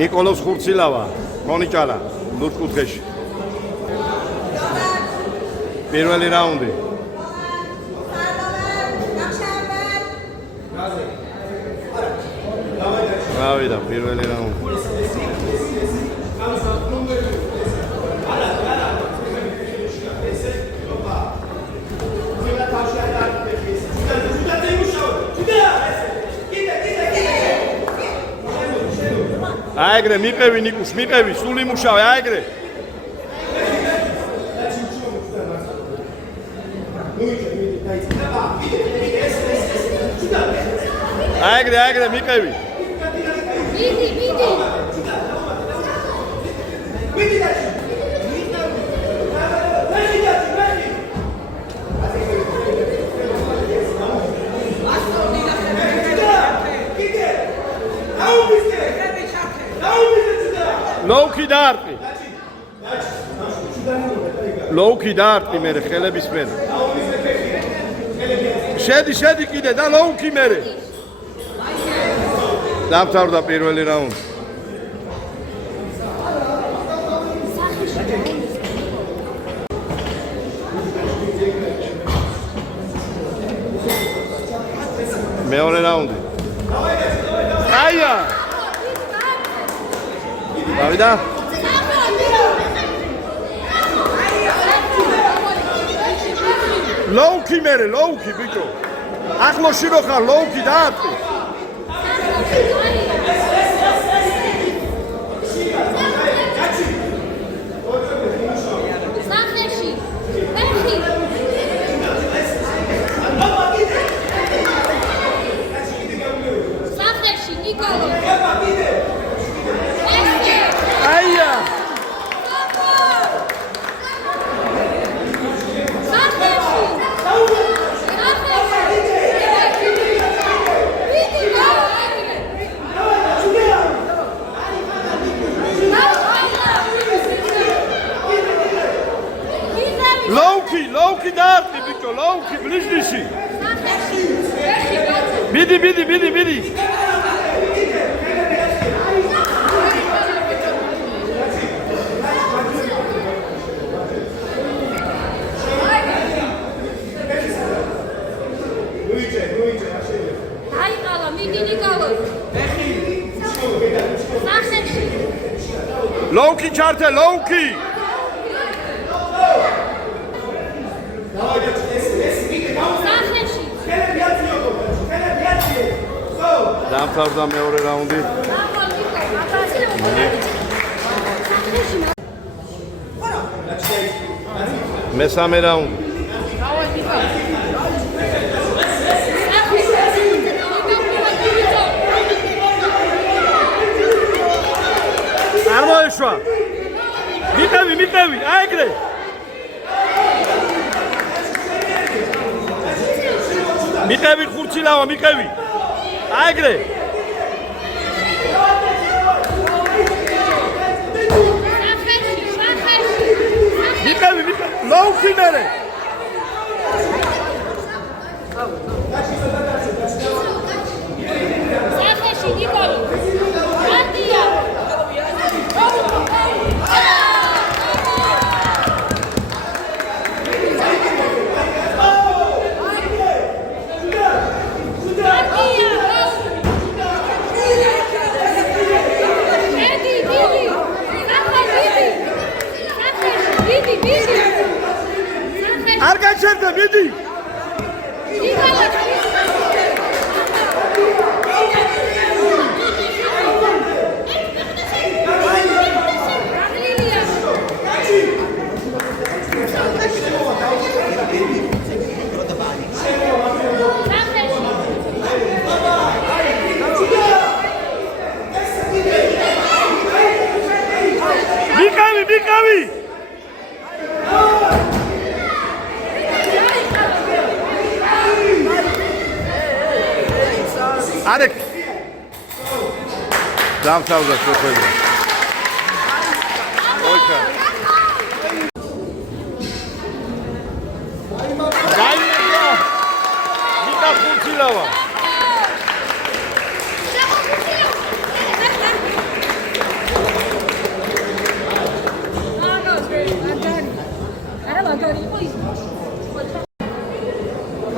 ნიკოლოს ხურცილავა, კონიჭალა, ლურკუთხეში. პირველი რაუნდი. გავიდა პირველი რაუნდი. აიგრე მიყევი ნიკუშ, მიყევი, სული მუშავე, აიგრე. აიგრე, მიყევი. მიდი. ლოუკი დაარტყი მერე ხელების მერე. შედი კიდე და ლოუკი მერე. დამთავრდა პირველი რაუნდი. მეორე რაუნდი. აია! დავიდა. ლოუკი მერე, ლოუკი ბიჭო. ახლოში რო ხარ, ლოუკი დაარტყი. ლოუკი დაარტყი ბიჭო, ლოუკი ბლიზნისი. მიდი. დაიყალა, მიდი ნიკოლო. ლოუკი ჩართე, ლოუკი. დამთავრდა მეორე რაუნდი. მესამე რაუნდი. არ მოეშვა. მიყევი, აიგრე. მიყევი ხურცილავა, მიყევი. აიგრე. მიყევი. ლოუკი მერე. სახეში ნიკოლო. ანდია. არ გაჩერდა, მიდი. მიყევი. არეკ დამთავრდა შეხვედრა. გაიმარჯვა ნიკა ხურცილავა.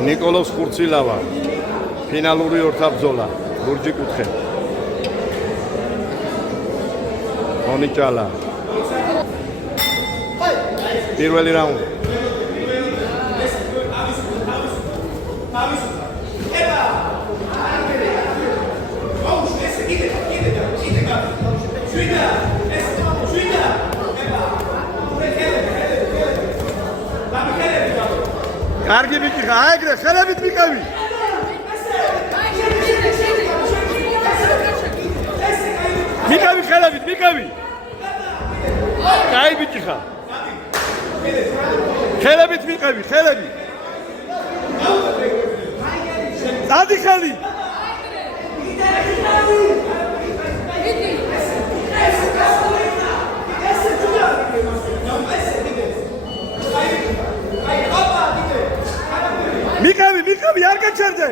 ნიკოლოს ხურცილავა ფინალური ორთაბრძოლა ლურჯი კუთხე მონიჭალა პირველი რაუნდი კარგი მიკიხა, აიგრე, ხელებით მიკავი. მიკავი ხელებით, მიკავი. კაი მიკიხა. ხელებით მიკავი, ხელები. დადი ხელი. მიკავი, არ გაჩერდე.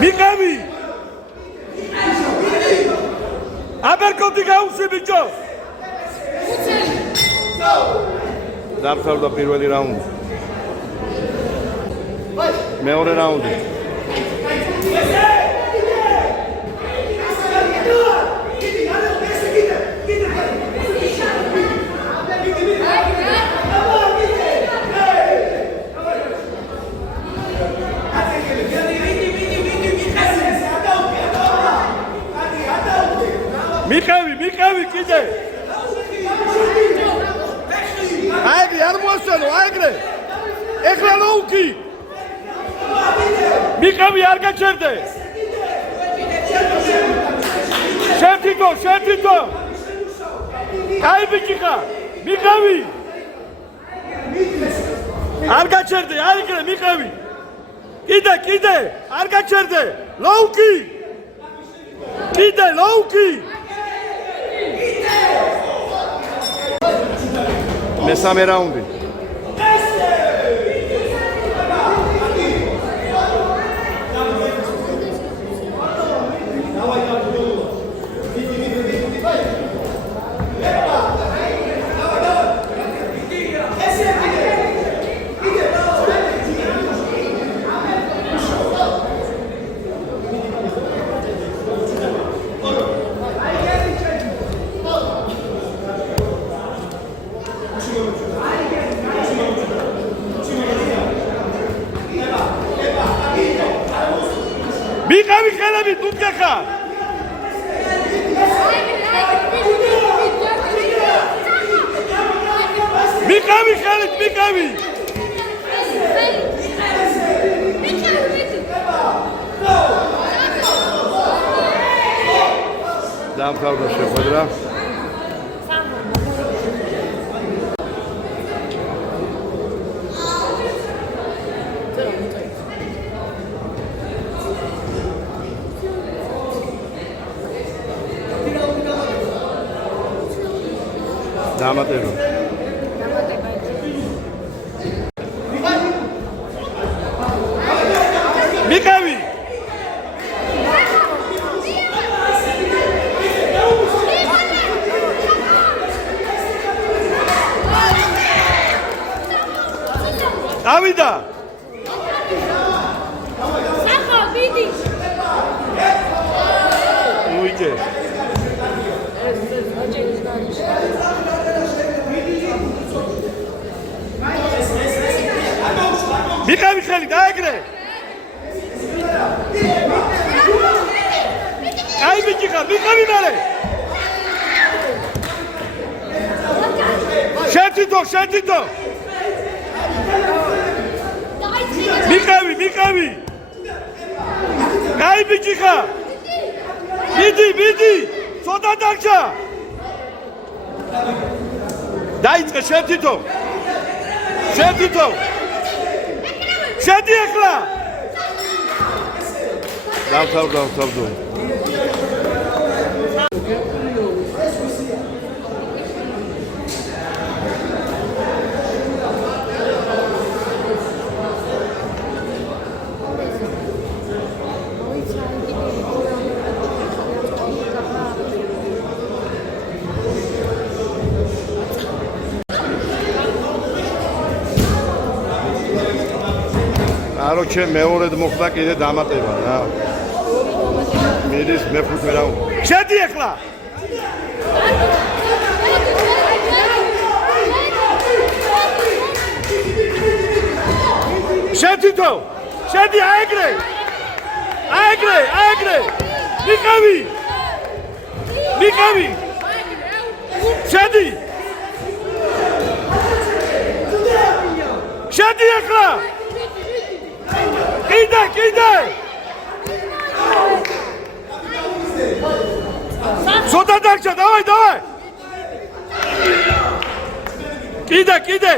მიკავი. აბერკოტი გაუსვი ბიჭო. დამთავრდა პირველი რაუნდი. მეორე რაუნდი. მიკავი კიდე. აიგრე არ მოასწავლო, აიგრე. ეხლა ლოუკი. მიკავი არ გაჩერდე. შევთითო. კაი ბიჭიხა, მიკავი. არ გაჩერდე, აიგრე მიკავი. კიდე, არ გაჩერდე. ლოუკი. კიდე ლოუკი. მესამე რაუნდი. მიკავი ხელებით უდგეხა. მიკავი ხელით, მიკავი. დამთავრდა შეხვედრა. დამატება. მიკავი. ავიდა. სახა ვიდი. უიკე. მიკავი ხელი დაეგრე. კაი ბიჭიხა, მიკავი მალე. შეთითო. მიკავი. კაი ბიჭიხა. მიდი. ცოტა დარჩა. დაიწყე შეთითო. შედი ახლა. დავთავრდა. კაროჩე მეორედ მოხდა კიდე დამატება რა. მიდის მეხუთე რაუნდი. შედი ახლა. შედიდო. შედი აეგრე. აეგრე. მიყავი. შედი. შედი ახლა. კიდე. ცოტა დარჩა, დავაი. კიდე.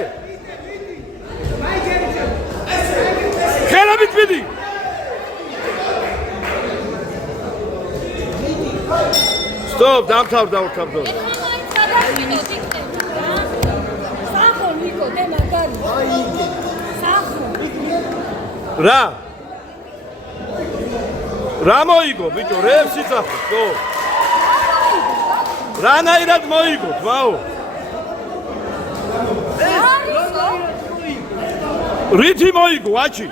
ხელებით მიდი. Stop, დამთავრდა. სახო ნიკო დე მაგარი. სახო. რა მოიგო, ბიჭო, რევს იცახო, ხო? რანაირად მოიგო, თვაო? რითი მოიგო, აჩი?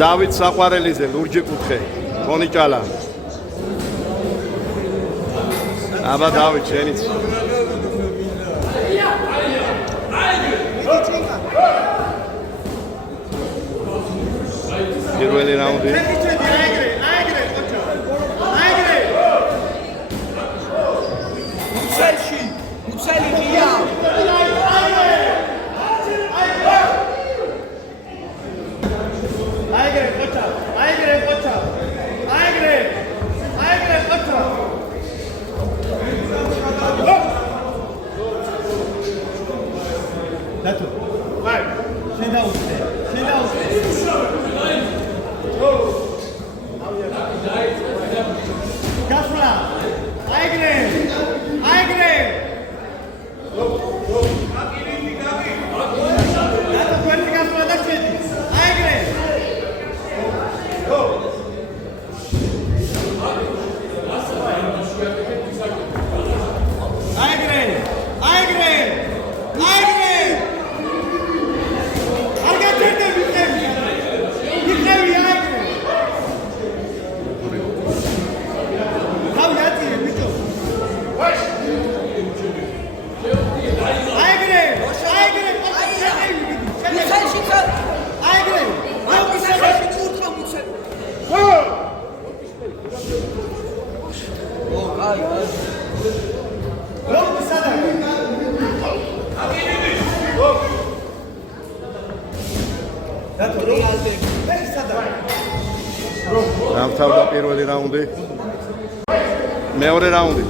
დავით საყვარელიძე, ლურჯი კუთხე, კონიჭალა. აბა დავით, შენიც. პირველი რაუნდი. მუცელი ღია. აიგრე ყოჩა. დათო. ვაი, შენ დაუწე. გასვლა. აიგრე. დათო გვერდი გასვლა და შედი. აიგრე. დამთავრდა პირველი რაუნდი. მეორე რაუნდი.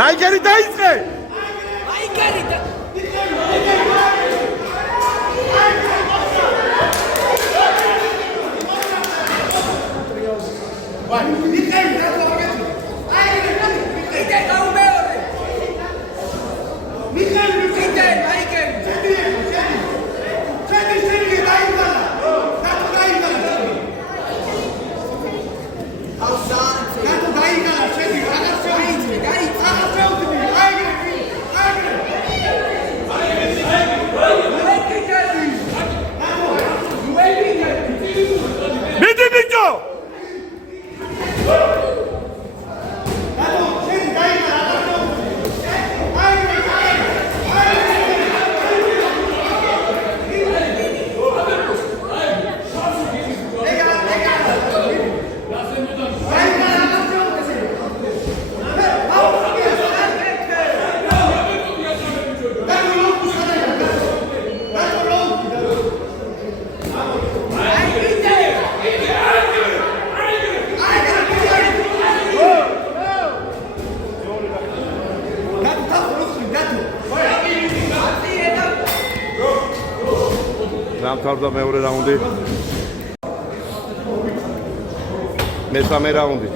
ნაიგერი დაიწყე. დამთავრდა მეორე რაუნდი. მესამე რაუნდი.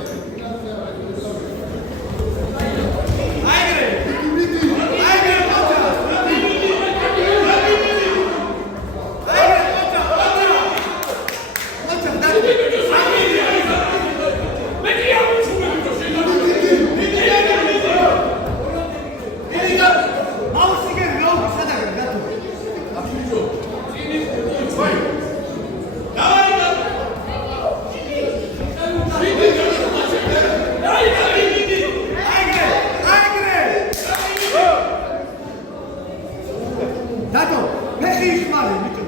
დათო, ფეხი იხმარე, მიტო.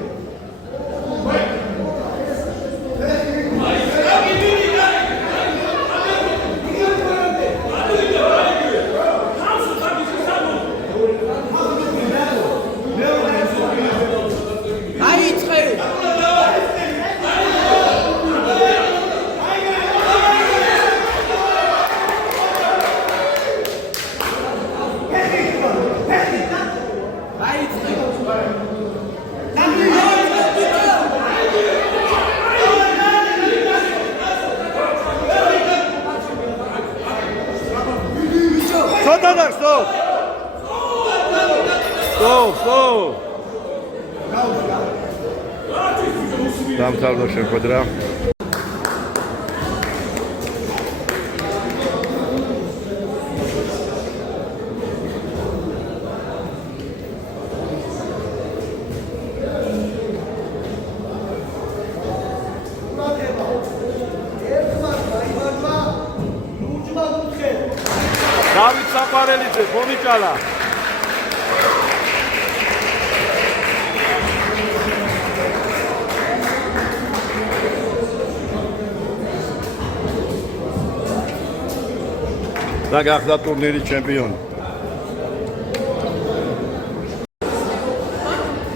Sotanak, stop! Stop, stop! დამთავრდა შეხვედრა. დავით საყვარელიძე, ფონიჭალა. და გახდა ტურნირის ჩემპიონი.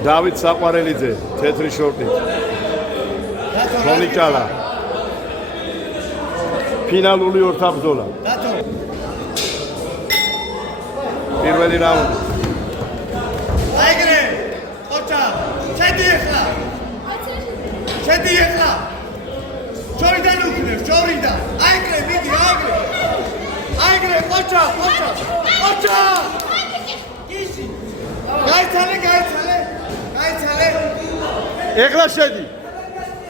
დავით საყვარელიძე, თეთრი შორტით. ფონიჭალა. ფინალური ორთაბრძოლა. პირველი რაუნდი. აიგრე, ოჩა, შედი ახლა. შედი ახლა. შორიდან უკნევ, შორიდან. აიგრე, მიდი, აიგრე. აიგრე, ოჩა, ოჩა. ოჩა! ისი. გაიცალე, გაიცალე. გაიცალე. ეხლა შედი.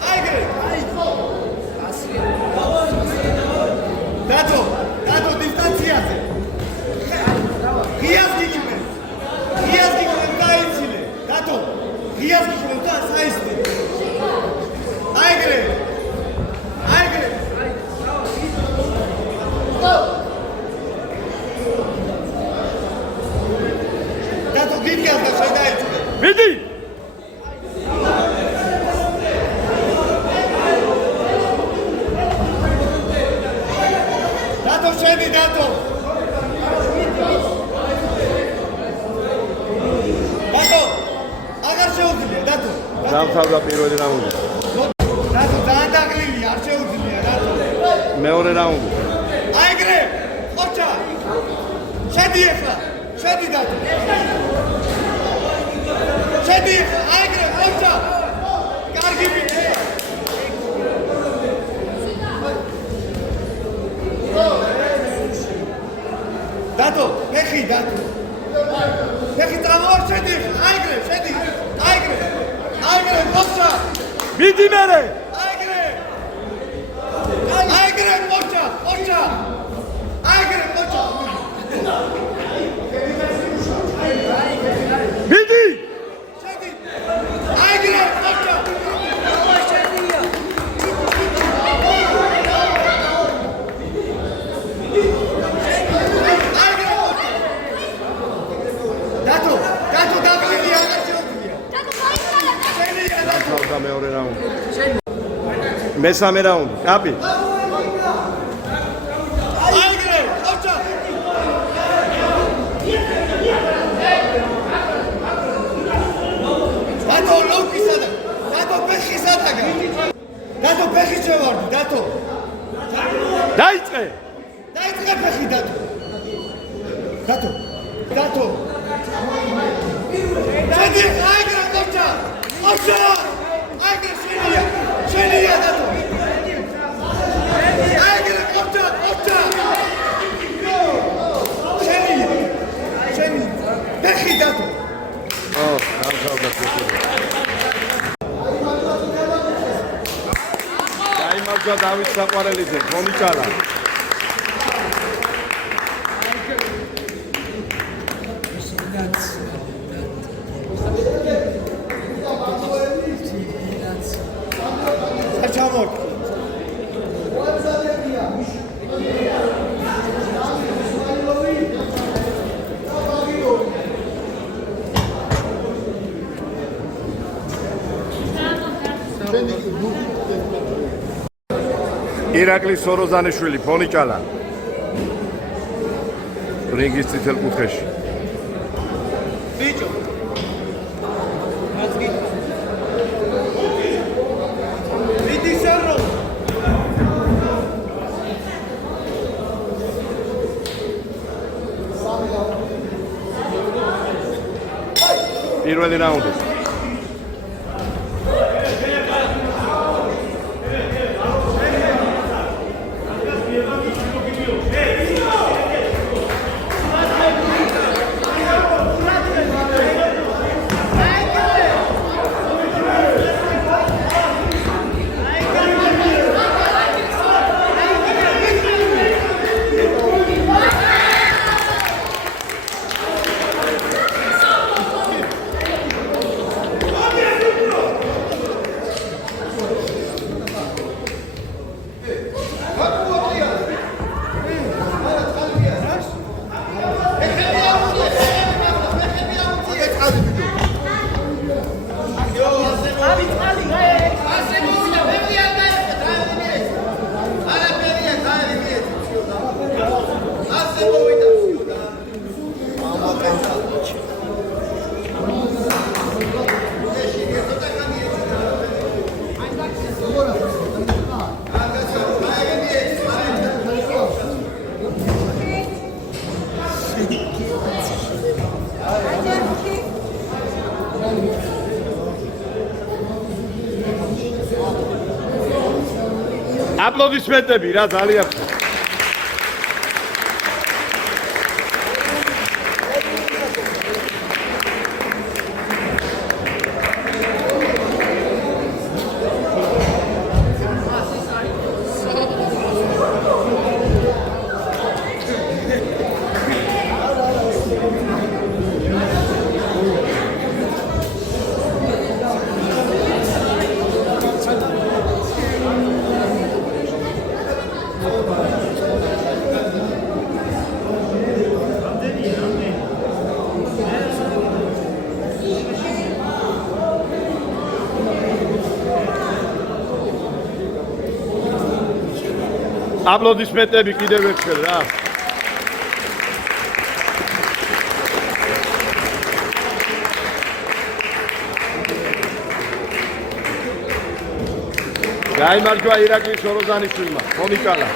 აიგრე. დათო, დათო დისტანციაზე. ღიას გიქმე. ღიას გიქმე და იცილე. დათო, ღიას გიქმე და საისმე. აიგრე. აიგრე. დათო გიდგას და შედაიცილე. მიდი! დათო შედი, დათო. დათო, აღარ შეუძლია, დათო. დამთავრდა პირველი რაუნდი. დათო, ძალიან დაგლილია, არ შეუძლია, დათო. მეორე რაუნდი. აიგრე, ოჩა. შედი ახლა. შედი დათო. შედი ახლა, აიგრე, ოჩა. კარგი მიტე. დათო, ფეხი, დათო. ფეხი წამოვარ, შედი ახლა, აიგრე, შედი. აიგრე. აიგრე, ოჩა. მიდი მერე! აიგრე. აიგრე, ოჩა, ოჩა. აიგრე, ოჩა. მიდი! შედი. აიგრე, ოჩა. აიგრე, ოჩა. დათო, დათო დაგლილია, აღარ შეუძლია. შენია, დათო. დამთავრდა მეორე რაუნდი. მესამე რაუნდი. კაპი. აიგრე, ოჩა. დათო, ლოუკისადა. დათო, ფეხისადა. დათო, ფეხი შევარდი, დათო. დაიწყე! დაიწყე ფეხი, დათო. დათო, დათო. შედი, აიგრე, ოჩა. ოჩა. აიგრე, შენია. შენია, დათო. აიგრე, ოჩა, ოჩა. შენია. შენია. ფეხი, დათო. დამთავრდა შეხვედრა. დაიმარჯვა დავით საყვარელიძე, ფონიჭალა. ირაკლი სოროზანიშვილი, ფონიკალა. რინგის წითელ კუთხეში. ბიჭო. პირველი რაუნდი. აპლოდისმენტები რა ძალიან აპლოდისმენტები კიდევ ერთხელ რა. გაიმარჯვა ირაკლი სოროზანიშვილმა, ფონიკალა.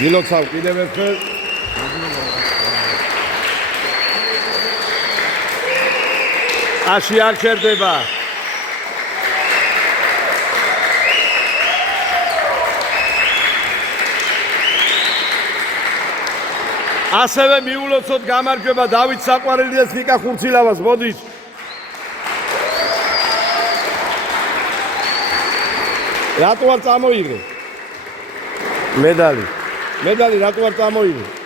გილოცავ კიდევ ერთხელ. აში არ ჩერდება. ასევე მიულოცოთ გამარჯვება დავით საყვარელიას ნიკა ხურცილავას. მოდით. რატო არ წამოიღე? მედალი რატო არ წამოიღე?